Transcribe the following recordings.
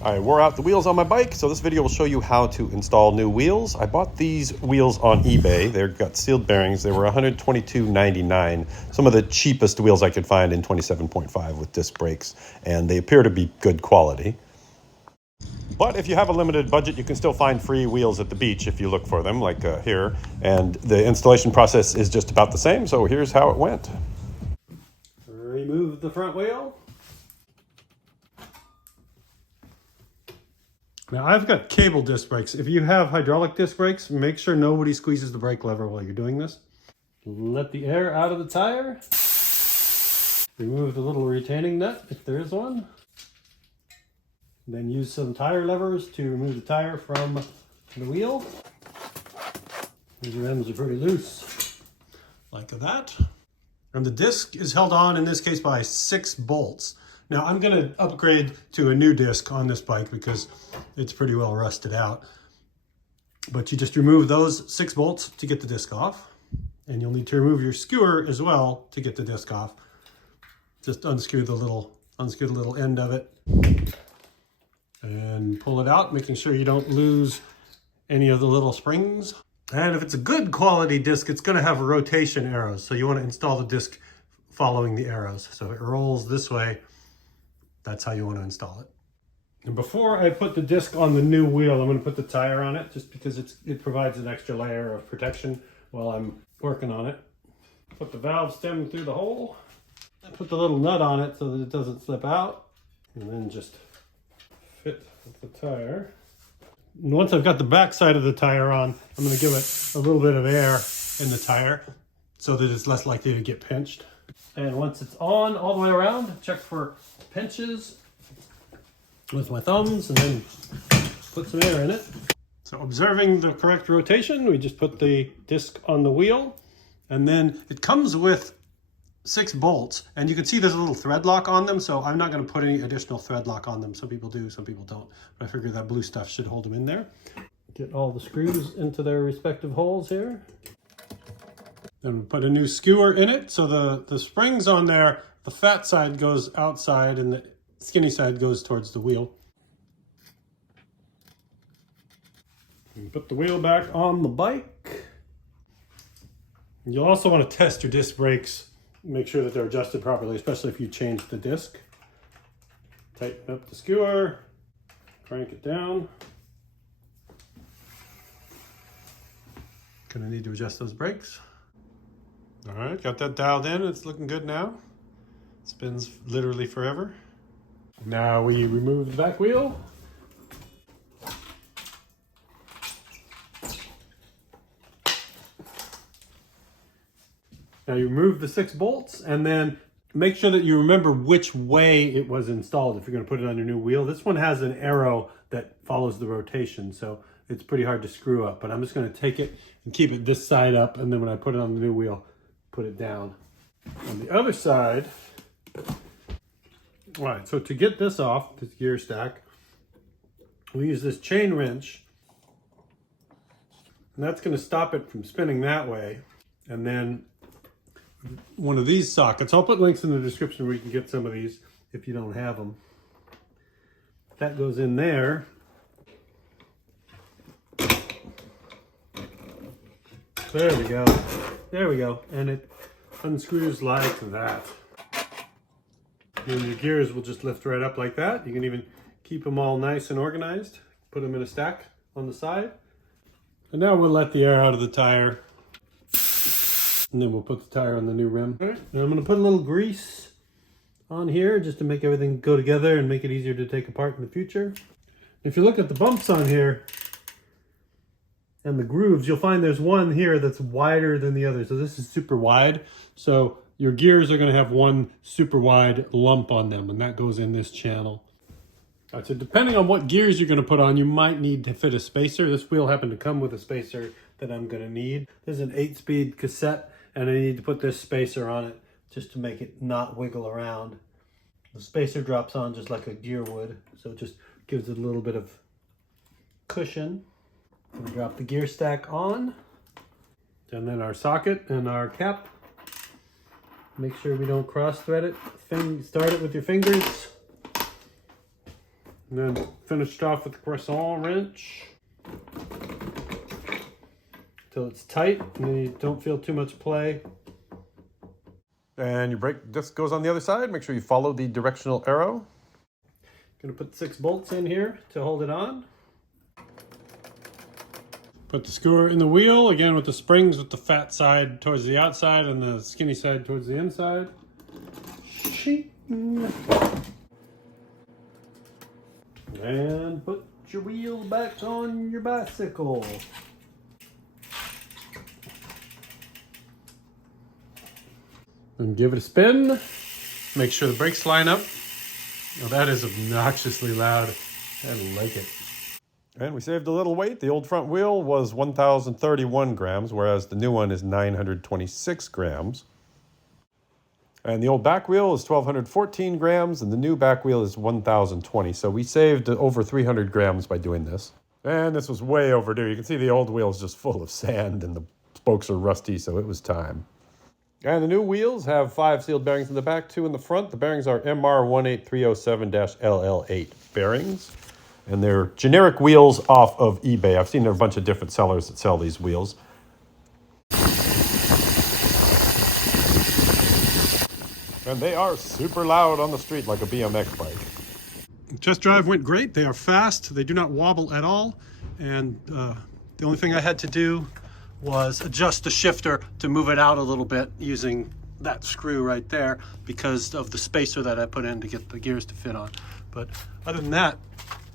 I wore out the wheels on my bike, so this video will show you how to install new wheels. I bought these wheels on eBay. They've got sealed bearings. They were $122.99, some of the cheapest wheels I could find in 27.5 with disc brakes, and they appear to be good quality. But if you have a limited budget, you can still find free wheels at the beach if you look for them, like here. And the installation process is just about the same, so here's how it went. Remove the front wheel. Now I've got cable disc brakes. If you have hydraulic disc brakes, make sure nobody squeezes the brake lever while you're doing this. Let the air out of the tire. Remove the little retaining nut if there is one. Then use some tire levers to remove the tire from the wheel. These rims are pretty loose, like that. And the disc is held on, in this case, by 6 bolts. Now I'm going to upgrade to a new disc on this bike because it's pretty well rusted out. But you just remove those 6 bolts to get the disc off. And you'll need to remove your skewer as well to get the disc off. Just unscrew the little end of it. And pull it out, making sure you don't lose any of the little springs. And if it's a good quality disc, it's going to have rotation arrows. So you want to install the disc following the arrows. So if it rolls this way, that's how you want to install it. And before I put the disc on the new wheel, I'm going to put the tire on it just because it provides an extra layer of protection while I'm working on it. Put the valve stem through the hole. Put the little nut on it so that it doesn't slip out. And then just fit the tire. And once I've got the back side of the tire on, I'm going to give it a little bit of air in the tire so that it's less likely to get pinched. And once it's on all the way around, check for pinches with my thumbs and then put some air in it. So observing the correct rotation, we just put the disc on the wheel, and then it comes with 6 bolts, and you can see there's a little thread lock on them, so I'm not going to put any additional thread lock on them. Some people do, some people don't, but I figure that blue stuff should hold them in there. Get all the screws into their respective holes here. Then we put a new skewer in it, so the springs on there, the fat side goes outside and the skinny side goes towards the wheel. And put the wheel back on the bike. You'll also want to test your disc brakes. Make sure that they're adjusted properly, especially if you change the disc. Tighten up the skewer, crank it down. Gonna need to adjust those brakes. All right, got that dialed in. It's looking good now. Spins literally forever. Now we remove the back wheel. Now you remove the 6 bolts and then make sure that you remember which way it was installed if you're going to put it on your new wheel. This one has an arrow that follows the rotation, so it's pretty hard to screw up. But I'm just going to take it and keep it this side up, and then when I put it on the new wheel, put it down. On the other side, all right, so to get this off, this gear stack, we use this chain wrench, and that's going to stop it from spinning that way. And then one of these sockets, I'll put links in the description where you can get some of these if you don't have them. That goes in there. There we go. There we go. And it unscrews like that. And your gears will just lift right up like that. You can even keep them all nice and organized. Put them in a stack on the side. And now we'll let the air out of the tire. And then we'll put the tire on the new rim. All right. And I'm going to put a little grease on here just to make everything go together and make it easier to take apart in the future. If you look at the bumps on here and the grooves, you'll find there's one here that's wider than the other. So this is super wide. So your gears are going to have one super wide lump on them, and that goes in this channel. All right, so depending on what gears you're going to put on, you might need to fit a spacer. This wheel happened to come with a spacer that I'm going to need. This is an 8-speed cassette, and I need to put this spacer on it just to make it not wiggle around. The spacer drops on just like a gear would, so it just gives it a little bit of cushion. We drop the gear stack on, and then our socket and our cap. Make sure we don't cross thread it. Start it with your fingers, And then finished off with the croissant wrench till it's tight and you don't feel too much play. And your brake disc goes on the other side. Make sure you follow the directional arrow. Gonna put 6 bolts in here to hold it on. Put the screwer in the wheel, again with the springs with the fat side towards the outside and the skinny side towards the inside. And put your wheel back on your bicycle. And give it a spin. Make sure the brakes line up. Oh, that is obnoxiously loud. I like it. And we saved a little weight. The old front wheel was 1,031 grams, whereas the new one is 926 grams. And the old back wheel is 1,214 grams, and the new back wheel is 1,020. So we saved over 300 grams by doing this. And this was way overdue. You can see the old wheel is just full of sand, and the spokes are rusty, so it was time. And the new wheels have 5 sealed bearings in the back, 2 in the front. The bearings are MR18307-LL8 bearings. And they're generic wheels off of eBay. I've seen a bunch of different sellers that sell these wheels. And they are super loud on the street like a BMX bike. Test drive went great. They are fast. They do not wobble at all. And the only thing I had to do was adjust the shifter to move it out a little bit using that screw right there because of the spacer that I put in to get the gears to fit on. But other than that,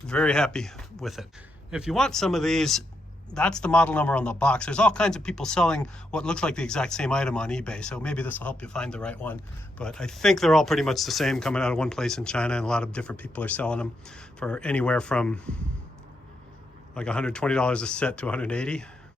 very happy with it. If you want some of these, that's the model number on the box. There's all kinds of people selling what looks like the exact same item on eBay, so maybe this will help you find the right one. But I think they're all pretty much the same, coming out of one place in China, and a lot of different people are selling them for anywhere from like $120 a set to $180.